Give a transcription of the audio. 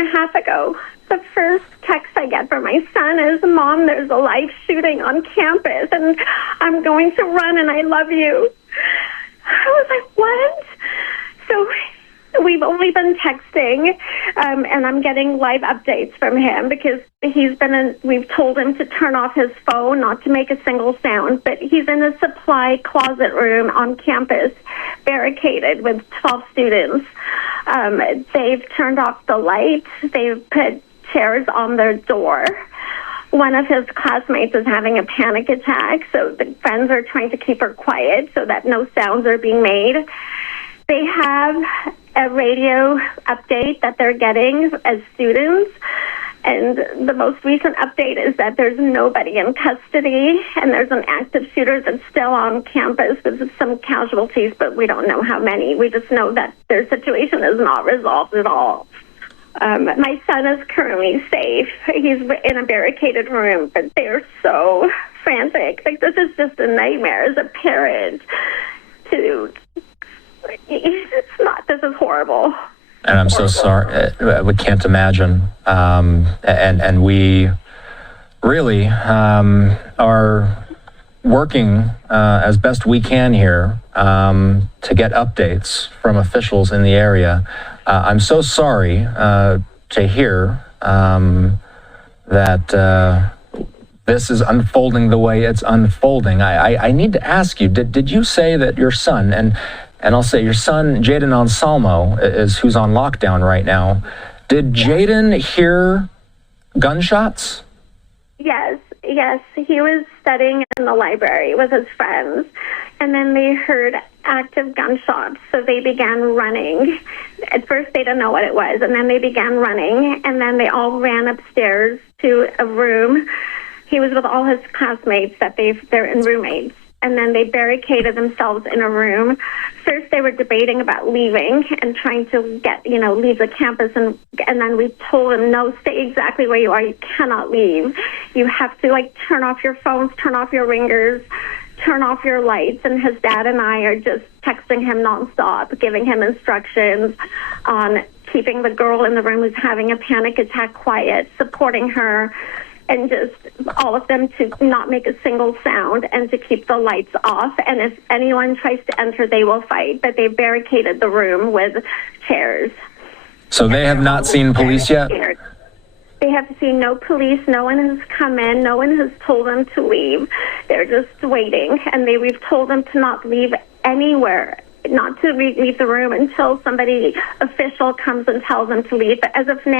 and a half ago, the first text I get from my son is, "Mom, there's a live shooting on campus, and I'm going to run, and I love you." I was like, what? So we've only been texting, and I'm getting live updates from him because we've told him to turn off his phone, not to make a single sound, but he's in a supply closet room on campus, barricaded with 12 students. They've turned off the lights. They've put chairs on their door. One of his classmates is having a panic attack, so the friends are trying to keep her quiet so that no sounds are being made. They have a radio update that they're getting as students, and the most recent update is that there's nobody in custody, and there's an active shooter that's still on campus with some casualties, but we don't know how many. We just know that their situation is not resolved at all. My son is currently safe. He's in a barricaded room, but they're so frantic. Like, this is just a nightmare as a parent. This is horrible. And I'm so sorry. We can't imagine. And we really are working as best we can here to get updates from officials in the area. I'm so sorry to hear that this is unfolding the way it's unfolding. I need to ask you, did you say that your son, and I'll say your son, Jayden Anselmo, is who's on lockdown right now, did Jayden hear gunshots? Yes. He was studying in the library with his friends, and then they heard active gunshots, so they began running. At first, they didn't know what it was, and then they began running, and then they all ran upstairs to a room. He was with all his classmates they're in roommates, and then they barricaded themselves in a room. First, they were debating about leaving and trying to leave the campus, and then we told them, no, stay exactly where you are. You cannot leave. You have to turn off your phones, turn off your ringers, turn off your lights. And his dad and I are just texting him nonstop, giving him instructions on keeping the girl in the room who's having a panic attack quiet, supporting her, and just all of them to not make a single sound and to keep the lights off. And if anyone tries to enter, they will fight. But they barricaded the room with chairs. So they have not seen police yet? They have seen no police. No one has come in. No one has told them to leave. They're just waiting. And we've told them to not leave anywhere, not to leave the room until somebody official comes and tells them to leave. But as of now,